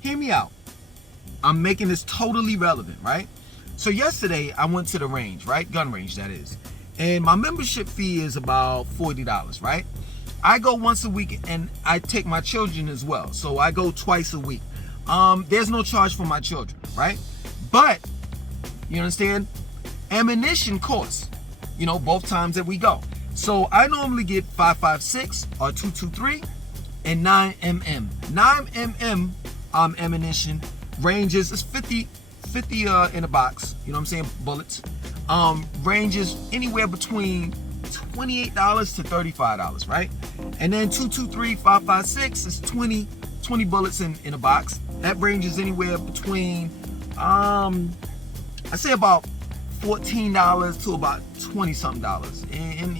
Hear me out. I'm making this totally relevant, right? So yesterday I went to the range, right? Gun range, that is. And my membership fee is about $40, right? I go once a week and I take my children as well. So I go twice a week. There's no charge for my children, right? But, you understand? Ammunition costs, both times that we go. So I normally get 5.56 or 2.23 and 9mm. 9mm ammunition ranges, it's 50 in a box, bullets. Ranges anywhere between $28 to $35, right? And then 2.23, 5.56 is 20 bullets in a box. That ranges anywhere between, I say about $14 to about $20-something,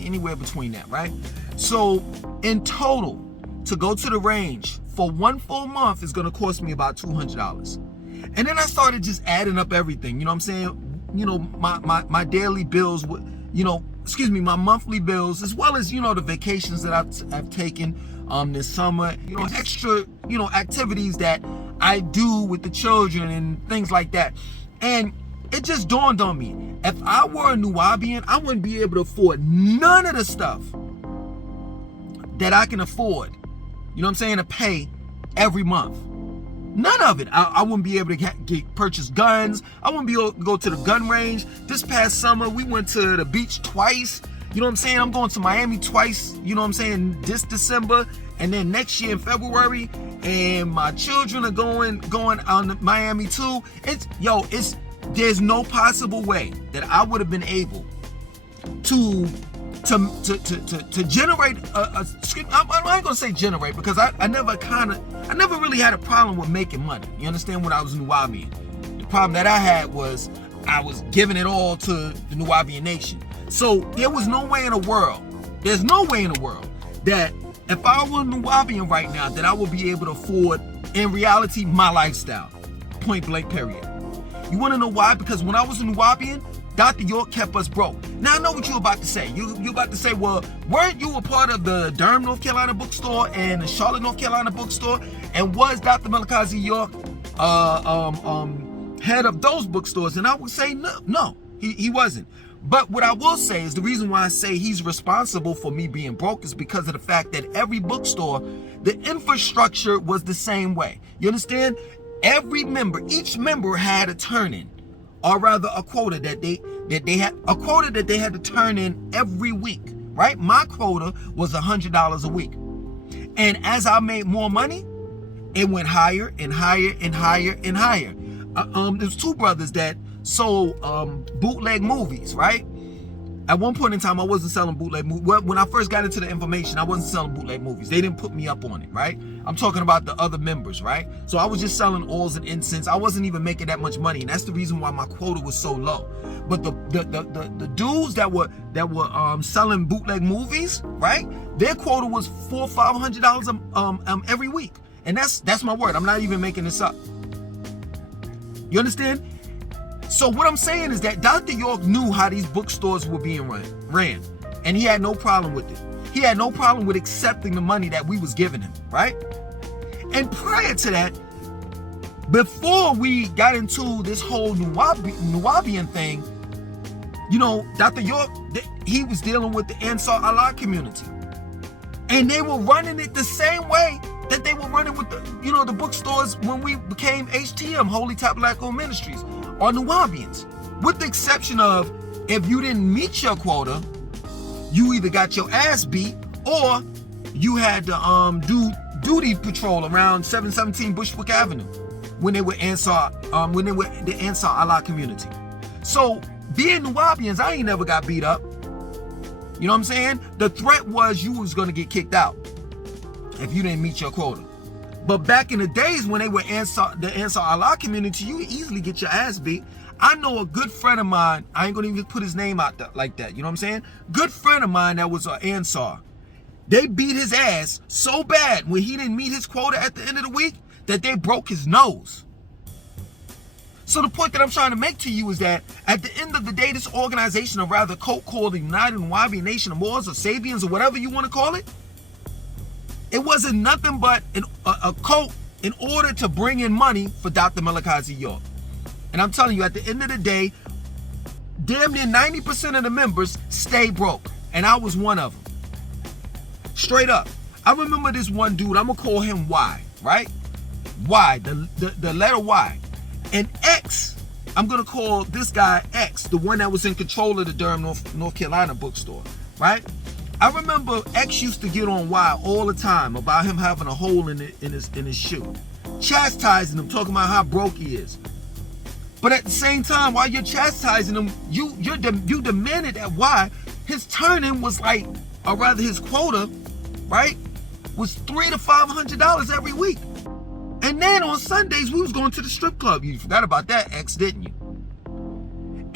anywhere between that, right? So in total, to go to the range for one full month is gonna cost me about $200. And then I started just adding up everything, my daily bills, my monthly bills, as well as, the vacations that I've taken this summer, extra, activities that I do with the children and things like that. And it just dawned on me, if I were a Nuwaubian, I wouldn't be able to afford none of the stuff that I can afford, to pay every month. None of it. I wouldn't be able to purchase guns. I wouldn't be able to go to the gun range. This past summer, we went to the beach twice. I'm going to Miami twice, this December. And then next year in February. And my children are going on Miami too. There's no possible way that I would have been able to generate I ain't gonna say generate, because I never really had a problem with making money. You understand? When I was Nuwaubian, the problem that I had was I was giving it all to the Nuwaubian nation. So there was no way in the world, there's no way in the world that if I were Nuwaubian right now, that I would be able to afford, in reality, my lifestyle. Point blank, period. You want to know why? Because when I was a Nuwaubian, Dr.York kept us broke. Now I know what you're about to say. You're about to say, well, weren't you a part of the Durham, North Carolina bookstore and the Charlotte, North Carolina bookstore? And was Dr. Malachi z.york head of those bookstores? And I would say no, he wasn't. But what I will say is the reason why I say he's responsible for me being broke is because of the fact that every bookstore, the infrastructure was the same way. You understand? Each member had a turn-in, or rather a quota that they had to turn in every week, right? My quota was $100 a week. And as I made more money, it went higher and higher and higher and higher. There's two brothers that sold bootleg movies, right? At one point in time, I wasn't selling bootleg movies. Well, when I first got into the information, I wasn't selling bootleg movies. They didn't put me up on it, right? I'm talking about the other members, right? So I was just selling oils and incense. I wasn't even making that much money, and that's the reason why my quota was so low. But the dudes that were selling bootleg movies, right? Their quota was $400-500 every week, and that's my word. I'm not even making this up. You understand? So what I'm saying is that Dr. York knew how these bookstores were being ran, and he had no problem with it. He had no problem with accepting the money that we was giving him, right? And prior to that, before we got into this whole Nuwaubian thing, Dr. York, he was dealing with the Ansar Allah community, and they were running it the same way that they were running with the bookstores when we became HTM, Holy Tabernacle Ministries, or Nuwaubians, with the exception of if you didn't meet your quota, you either got your ass beat or you had to do duty patrol around 717 Bushwick Avenue when they were the Ansar Allah community. So being Nuwaubians, I ain't never got beat up. You know what I'm saying? The threat was you was gonna get kicked out if you didn't meet your quota. But back in the days when they were the Ansar Allah community, you would easily get your ass beat. I know a good friend of mine, I ain't gonna even put his name out there like that, you know what I'm saying? Good friend of mine that was an Ansar. They beat his ass so bad when he didn't meet his quota at the end of the week that they broke his nose. So the point that I'm trying to make to you is that at the end of the day, this organization, or rather cult called the United Nuwaubian Nation of Moors or Sabians or whatever you want to call it, it wasn't nothing but a cult in order to bring in money for Dr. Malachi Z.York. And I'm telling you, at the end of the day, damn near 90% of the members stay broke. And I was one of them. Straight up. I remember this one dude, I'm going to call him Y, right? Y, the letter Y. And X, I'm going to call this guy X, the one that was in control of the Durham, North Carolina bookstore, right? I remember X used to get on Y all the time about him having a hole in his shoe. Chastising him, talking about how broke he is. But at the same time, while you're chastising him, you demanded that Y, his turn-in was like, or rather his quota, right, was $300 to $500 every week. And then on Sundays, we was going to the strip club. You forgot about that, X, didn't you?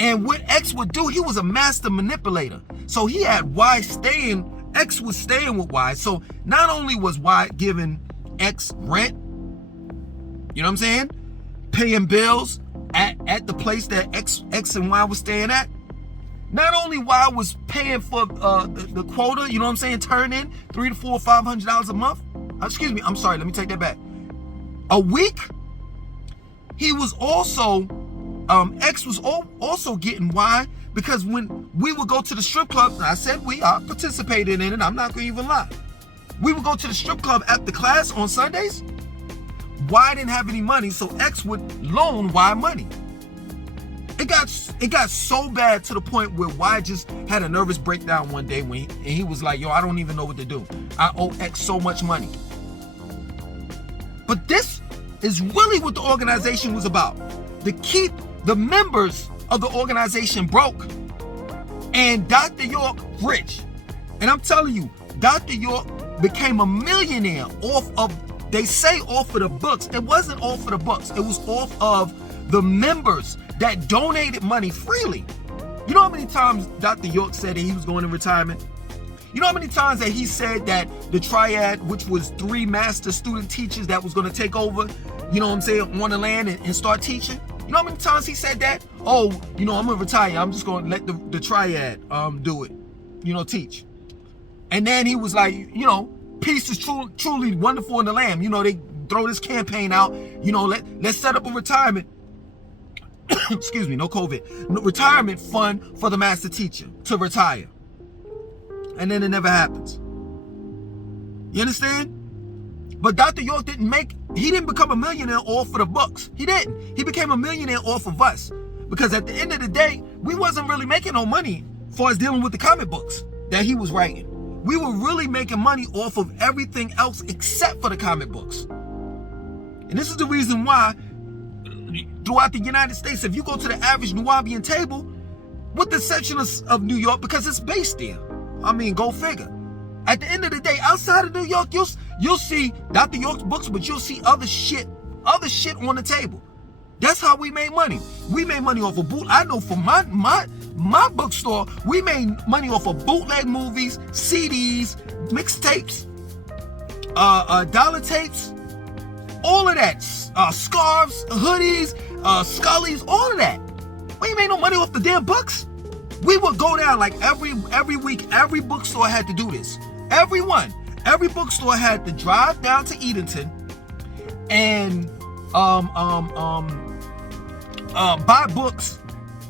And what X would do, he was a master manipulator. So he had Y staying, X was staying with Y. So not only was Y giving X rent, you know what I'm saying? Paying bills at the place that X and Y was staying at. Not only Y was paying for the quota, you know what I'm saying, turn in $300 to $500 a month. Excuse me, I'm sorry, let me take that back. A week. He was also, X was also getting Y, because when we would go to the strip club, and I said I participated in it, I'm not going to even lie. We would go to the strip club after class on Sundays. Y didn't have any money, so X would loan Y money. It got so bad to the point where Y just had a nervous breakdown one day when he was like, yo, I don't even know what to do. I owe X so much money. But this is really what the organization was about. To keep the members of the organization broke and Dr. York rich. And I'm telling you, Dr. York became a millionaire off of the books. It wasn't off of the books. It was off of the members that donated money freely. You know how many times Dr. York said that he was going in retirement? You know how many times that he said that the triad, which was 3 master student teachers that was going to take over, you know what I'm saying, on the land and start teaching? You know how many times he said that? Oh, you know, I'm going to retire. I'm just going to let the triad do it, you know, teach. And then he was like, you know, peace is truly wonderful in the land. You know, they throw this campaign out, you know, let's set up a retirement. Excuse me, no COVID. Retirement fund for the master teacher to retire. And then it never happens. You understand? But Dr. York he didn't become a millionaire off of the books. He didn't. He became a millionaire off of us. Because at the end of the day, we wasn't really making no money as far as dealing with the comic books that he was writing. We were really making money off of everything else except for the comic books. And this is the reason why throughout the United States, if you go to the average Nuwaubian table, with the exception of New York, because it's based there. I mean, go figure. At the end of the day, outside of New York, you'll see Dr. York's books, but you'll see other shit on the table. That's how we made money. We made money off of boot. I know for my bookstore, we made money off of bootleg movies, CDs, mixtapes, dollar tapes, all of that. Scarves, hoodies, scullies, all of that. We ain't made no money off the damn books. We would go down like every week. Every bookstore had to do this. Every bookstore had to drive down to Edenton and buy books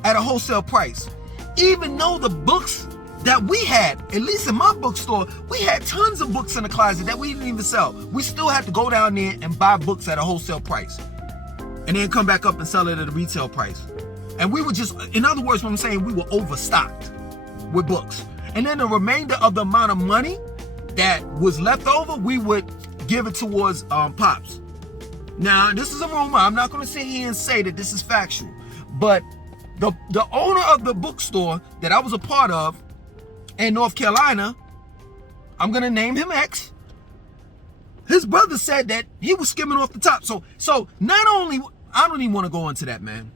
at a wholesale price. Even though the books that we had, at least in my bookstore, we had tons of books in the closet that we didn't even sell. We still had to go down there and buy books at a wholesale price and then come back up and sell it at a retail price. And we were just, in other words, what I'm saying, we were overstocked with books. And then the remainder of the amount of money that was left over, we would give it towards Pops. Now, this is a rumor. I'm not going to sit here and say that this is factual. But the owner of the bookstore that I was a part of in North Carolina, I'm going to name him X. His brother said that he was skimming off the top. So not only, I don't even want to go into that, man.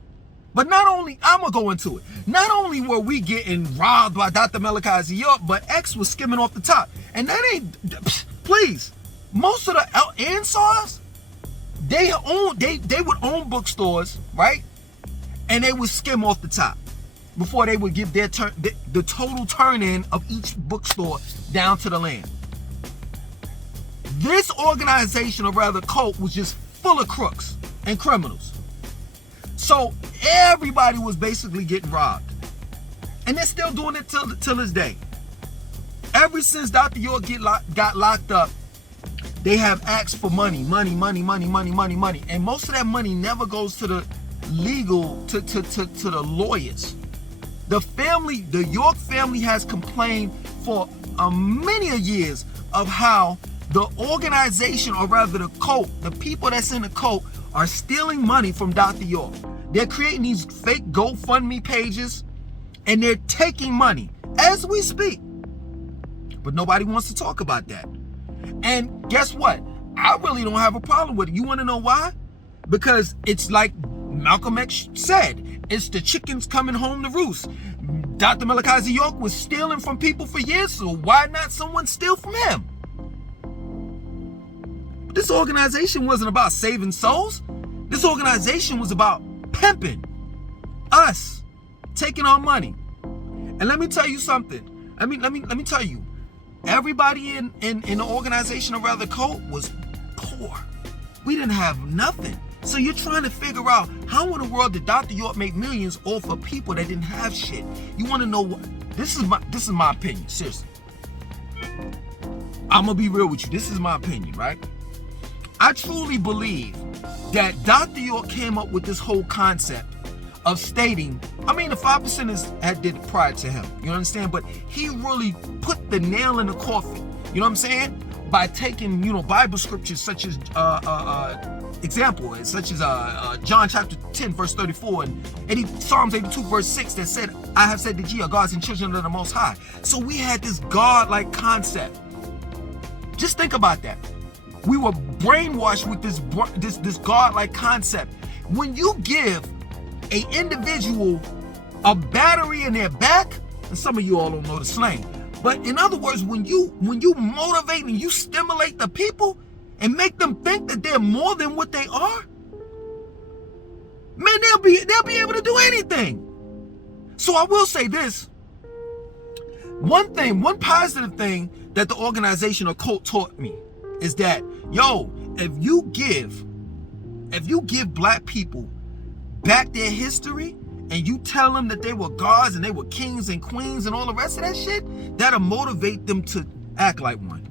But not only, I'm going to go into it. Not only were we getting robbed by Dr. Malachi Z.York, but X was skimming off the top. And that ain't, please, most of the Ansars, they would own bookstores, right? And they would skim off the top before they would give their the total turn-in of each bookstore down to the land. This organization, or rather cult, was just full of crooks and criminals. So everybody was basically getting robbed. And they're still doing it till this day. Ever since Dr. York got locked up, they have asked for money. And most of that money never goes to the legal, to the lawyers. The family, the York family, has complained for many years of how the organization, or rather the cult, the people that's in the cult, are stealing money from Dr. York. They're creating these fake GoFundMe pages, and they're taking money as we speak. But nobody wants to talk about that. And guess what? I really don't have a problem with it. You want to know why? Because it's like Malcolm X said, it's the chickens coming home to roost. Dr. Malachi Z.York was stealing from people for years, so why not someone steal from him? This organization wasn't about saving souls. This organization was about pimping us, taking our money. And let me tell you something. Let me tell you. Everybody in the organization, or rather cult, was poor. We didn't have nothing. So you're trying to figure out how in the world did Dr. York make millions off of people that didn't have shit? You want to know what? This is my opinion. Seriously, I'm gonna be real with you. This is my opinion, right? I truly believe that Dr. York came up with this whole concept of stating, I mean, the 5%ers had did it prior to him, you understand? But he really put the nail in the coffin, you know what I'm saying? By taking, Bible scriptures such as, such as John chapter 10, verse 34, and Psalms 82, verse 6, that said, I have said that ye are gods and children of the Most High. So we had this God-like concept. Just think about that. We were brainwashed with this God-like concept. When you give an individual a battery in their back, and some of you all don't know the slang, but in other words, when you motivate and you stimulate the people and make them think that they're more than what they are, man, they'll be able to do anything. So I will say this. One positive thing that the organization or cult taught me is that, if you give black people back their history, and you tell them that they were gods and they were kings and queens and all the rest of that shit, that'll motivate them to act like one.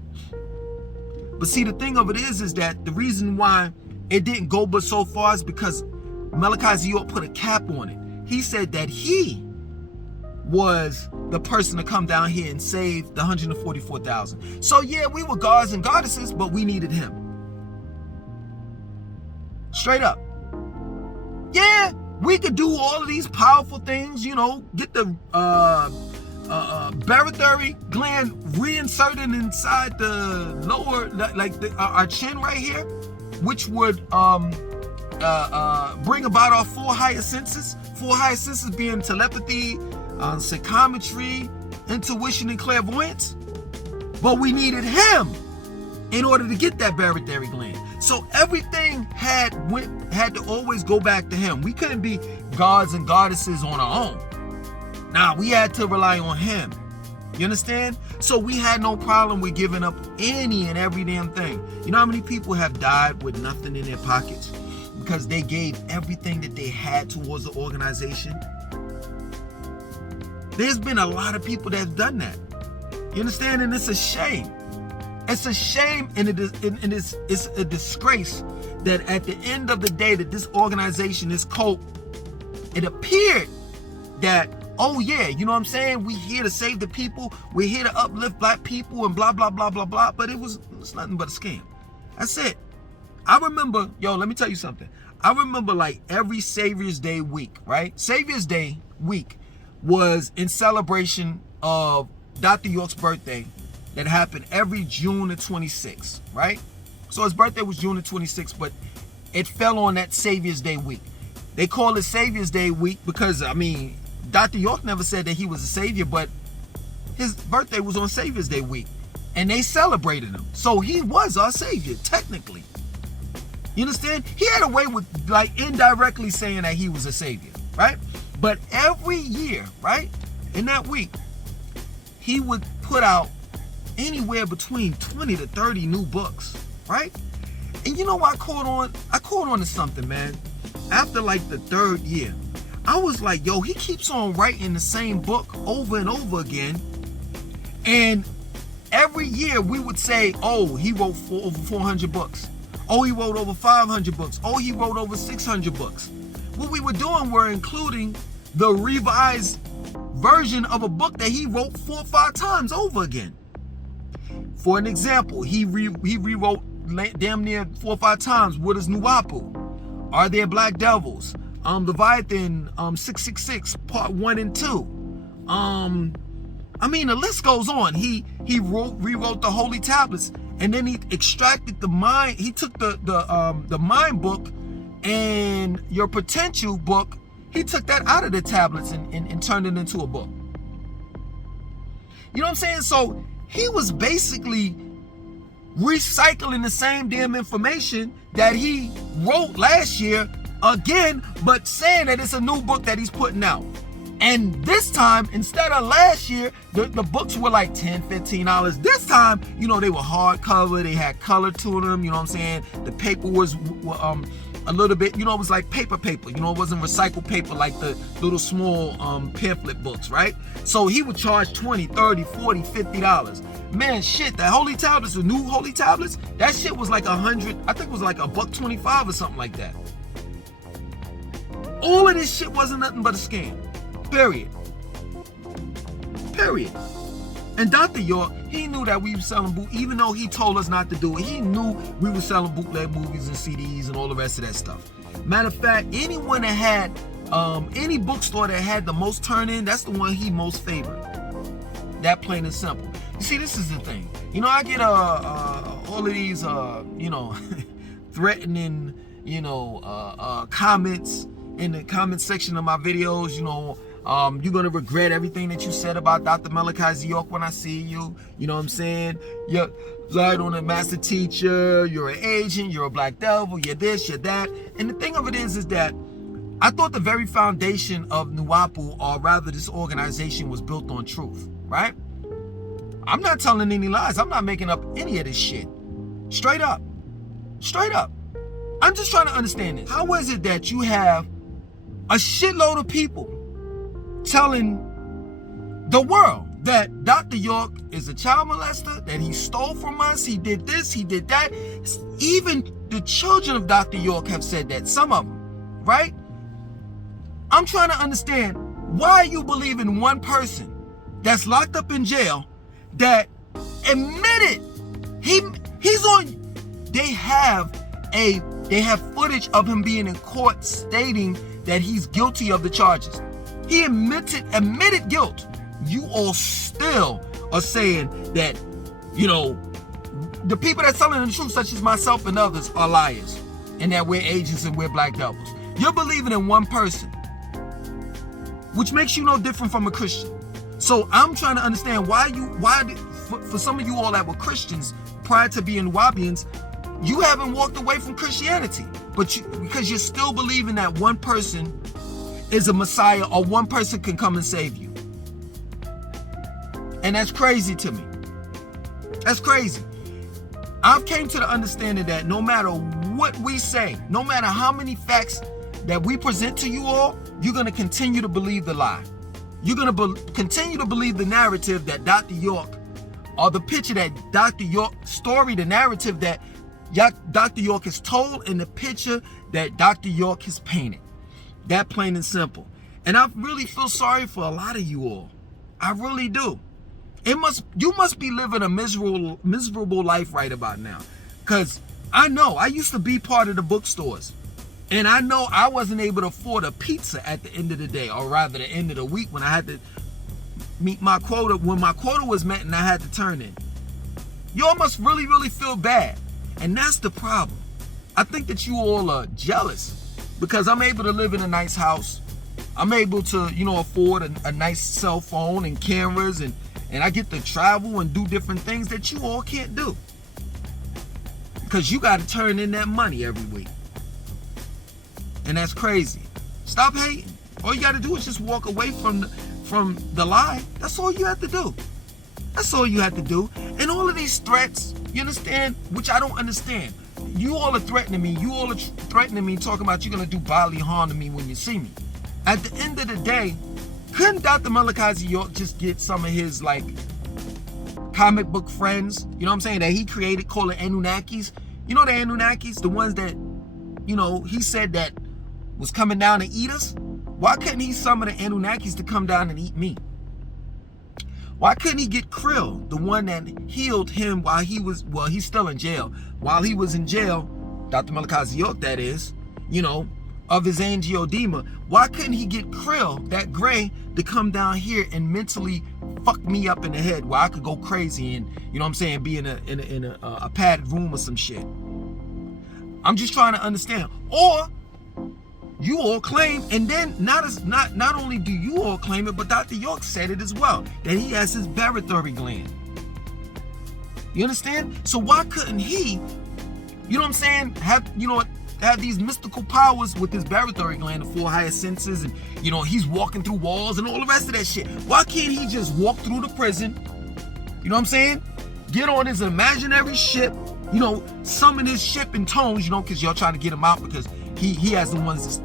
But see, the thing of it is that the reason why it didn't go but so far is because Malachi Z.York put a cap on it. He said that he was the person to come down here and save the 144,000. So yeah, we were gods and goddesses, but we needed him. Straight up. Yeah, we could do all of these powerful things, get the barytheric gland reinserted inside the lower, our chin right here, which would bring about our four higher senses. Four higher senses being telepathy, psychometry, intuition, and clairvoyance. But we needed him in order to get that barytheric gland. So everything had to always go back to him. We couldn't be gods and goddesses on our own. Nah, we had to rely on him. You understand? So we had no problem with giving up any and every damn thing. You know how many people have died with nothing in their pockets because they gave everything that they had towards the organization? There's been a lot of people that have done that. You understand? And it's a shame. It's a shame, and it's a disgrace that at the end of the day that this organization, this cult, it appeared that, oh yeah, you know what I'm saying? We're here to save the people. We're here to uplift black people and blah, blah, blah, blah, blah. But it's nothing but a scam. That's it. I remember, let me tell you something. I remember like every Savior's Day week, right? Savior's Day week was in celebration of Dr. York's birthday that happened every June the 26th, right? So his birthday was June the 26th, but it fell on that Savior's Day week. They call it Savior's Day week because, Dr. York never said that he was a savior, but his birthday was on Savior's Day week, and they celebrated him. So he was our savior, technically. You understand? He had a way with, indirectly saying that he was a savior, right? But every year, right, in that week, he would put out anywhere between 20 to 30 new books, right? And you know what I caught on? I caught on to something, man. After like the 3rd year, I was like, yo, he keeps on writing the same book over and over again. And every year we would say, oh, he wrote over 400 books. Oh, he wrote over 500 books. Oh, he wrote over 600 books. What we were doing were including the revised version of a book that he wrote 4 or 5 times over again. For an example, he rewrote damn near 4 or 5 times. What is Nuwaubian? Are there black devils? Leviathan 666 part 1 and 2. I mean, the list goes on. He rewrote the holy tablets, and then he extracted the mind. He took the mind book and your potential book. He took that out of the tablets and turned it into a book. You know what I'm saying? So he was basically recycling the same damn information that he wrote last year again, but saying that it's a new book that he's putting out. And this time, instead of last year, the books were like $10, $15. This time, you know, they were hardcover, they had color to them, you know what I'm saying? The paper was a little bit, you know, it was like paper, you know, it wasn't recycled paper like the little small pamphlet books, right? So he would charge $20, $30, $40, $50. Man, shit, the holy tablets, the new holy tablets, that shit was like 100, I think it was like $1.25 or something like that. All of this shit wasn't nothing but a scam. Period. And Dr. York, he knew that we were selling boot, even though he told us not to do it. He knew we were selling bootleg movies and CDs and all the rest of that stuff. Matter of fact, anyone that had, any bookstore that had the most turn-in, that's the one he most favored. That plain and simple. You see, this is the thing. You know, I get all of these, you know, threatening, you know, comments in the comment section of my videos, you know, you're going to regret everything that you said about Dr. Malachi z.york when I see you. You know what I'm saying? You're lied on a master teacher. You're an agent. You're a black devil. You're this, you're that. And the thing of it is that I thought the very foundation of Nuwaubian, or rather this organization, was built on truth, right? I'm not telling any lies. I'm not making up any of this shit. Straight up. I'm just trying to understand this. How is it that you have a shitload of people telling the world that Dr. York is a child molester, that he stole from us, he did this, he did that? Even the children of Dr. York have said that, some of them, right? I'm trying to understand why you believe in one person that's locked up in jail that admitted he's on. They have footage of him being in court stating that he's guilty of the charges. He admitted guilt. You all still are saying that, you know, the people that telling the truth, such as myself and others, are liars, and that we're agents and we're black devils. You're believing in one person, which makes you no different from a Christian. So I'm trying to understand for some of you all that were Christians prior to being Nuwaubians, you haven't walked away from Christianity, because you're still believing that one person is a Messiah, or one person can come and save you. And that's crazy to me. That's crazy. I've came to the understanding that no matter what we say, no matter how many facts that we present to you all, you're going to continue to believe the lie. You're going to continue to believe the narrative that Dr. York, or the picture that Dr. York, story, the narrative that Dr. York has told, and the picture that Dr. York has painted. That plain and simple. And I really feel sorry for a lot of you all. I really do. You must be living a miserable life right about now. Because I know I used to be part of the bookstores. And I know I wasn't able to afford a pizza at the end of the day, or rather the end of the week, when I had to meet my quota, when my quota was met and I had to turn in. Y'all must really feel bad. And that's the problem. I think that you all are jealous because I'm able to live in a nice house. I'm able to, you know, afford a nice cell phone and cameras, and I get to travel and do different things that you all can't do. Because you got to turn in that money every week. And that's crazy. Stop hating. All you got to do is just walk away from the lie. That's all you have to do. That's all you have to do. And all of these threats, You understand? Which I don't understand. You all are threatening me. You all are threatening me, talking about you're going to do bodily harm to me when you see me. At the end of the day, couldn't Dr. Malachi Z.york just get some of his, like, comic book friends, you know what I'm saying, that he created, called the Anunnakis? You know the Anunnakis? The ones that, you know, he said that was coming down to eat us? Why couldn't he summon the Anunnakis to come down and eat me? Why couldn't he get Krill, the one that healed him while he was, well, he's still in jail. While he was in jail, Dr. Malachi Z.york, that is, you know, of his angioedema. Why couldn't he get Krill, that gray, to come down here and mentally fuck me up in the head where I could go crazy and, you know what I'm saying, be in a padded room or some shit? I'm just trying to understand. Or you all claim, and then not only do you all claim it, but Dr. York said it as well, that he has his barytheric gland. You understand? So why couldn't he, you know what I'm saying, have these mystical powers with his barytheric gland, the 4 higher senses, and, you know, he's walking through walls and all the rest of that shit? Why can't he just walk through the prison, you know what I'm saying, get on his imaginary ship, you know, summon his ship in tones, you know, because y'all trying to get him out because he has the ones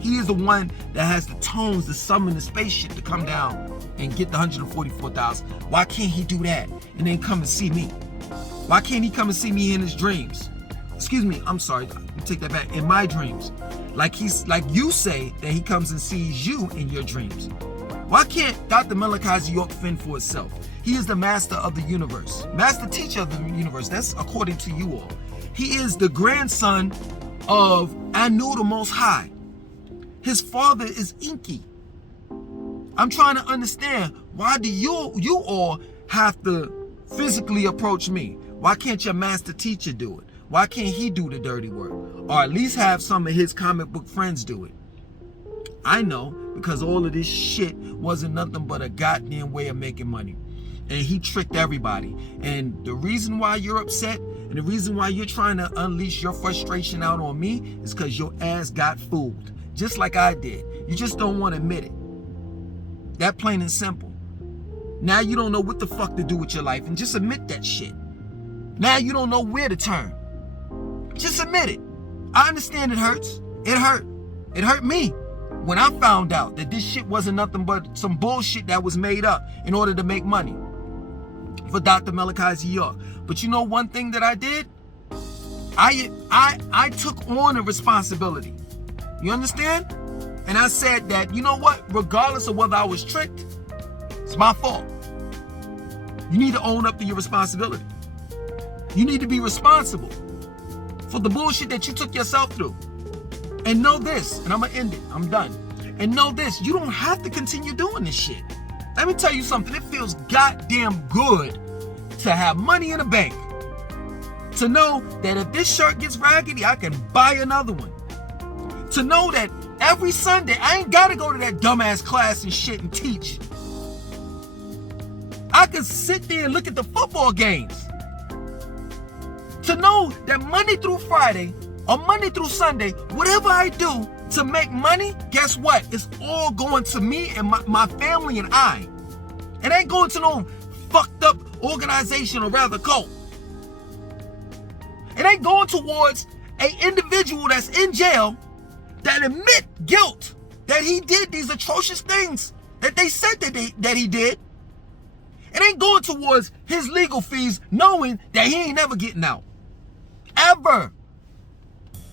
he is the one that has the tones to summon the spaceship to come down and get the 144,000. Why can't he do that and then come and see me? Why can't he come and see me in his dreams? Excuse me, I'm sorry, take that back. In my dreams. Like you say that he comes and sees you in your dreams. Why can't Dr. Malachi Z.york fend for itself? He is the master of the universe. Master teacher of the universe. That's according to you all. He is the grandson of Anu the Most High. His father is Inky. I'm trying to understand, why do you all have to physically approach me? Why can't your master teacher do it? Why can't he do the dirty work? Or at least have some of his comic book friends do it? I know, because all of this shit wasn't nothing but a goddamn way of making money. And he tricked everybody. And the reason why you're upset and the reason why you're trying to unleash your frustration out on me is because your ass got fooled. Just like I did. You just don't want to admit it. That plain and simple. Now you don't know what the fuck to do with your life, and just admit that shit. Now you don't know where to turn. Just admit it. I understand it hurts. It hurt. It hurt me when I found out that this shit wasn't nothing but some bullshit that was made up in order to make money for Dr. Malachi Z.york. But you know one thing that I did? I took on a responsibility. You understand? And I said that, you know what? Regardless of whether I was tricked, it's my fault. You need to own up to your responsibility. You need to be responsible for the bullshit that you took yourself through. And know this, and I'm gonna end it, I'm done. And know this, you don't have to continue doing this shit. Let me tell you something, it feels goddamn good to have money in the bank. To know that if this shirt gets raggedy, I can buy another one. To know that every Sunday, I ain't gotta go to that dumbass class and shit and teach. I can sit there and look at the football games. To know that Monday through Friday, or Monday through Sunday, whatever I do to make money, guess what? It's all going to me and my family and I. It ain't going to no fucked up organization, or rather cult. It ain't going towards an individual that's in jail that admit guilt that he did these atrocious things that they said that he did. It ain't going towards his legal fees, knowing that he ain't never getting out. Ever.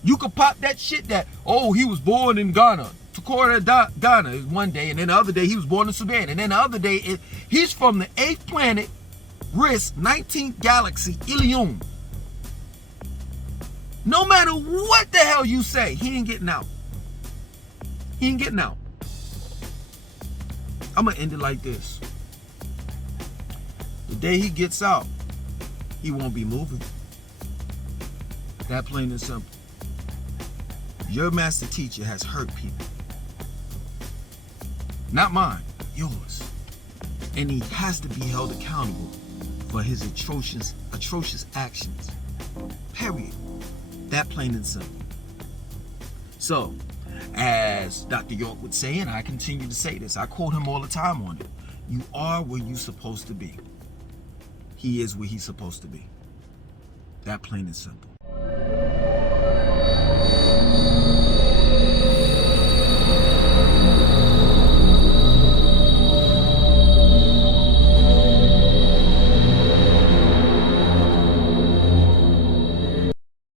You could pop that shit that, oh, he was born in Ghana, Ghana one day, and then the other day he was born in Sudan, and then the other day he's from the 8th planet, Risk, 19th galaxy, Ilium. No matter what the hell you say, he ain't getting out. He ain't getting out. I'm gonna end it like this. The day he gets out, he won't be moving. That plain and simple. Your master teacher has hurt people. Not mine, yours. And he has to be held accountable for his atrocious actions. Period. That plain and simple. So, as Dr. York would say, and I continue to say this, I quote him all the time on it. You are where you're supposed to be. He is where he's supposed to be. That plain and simple.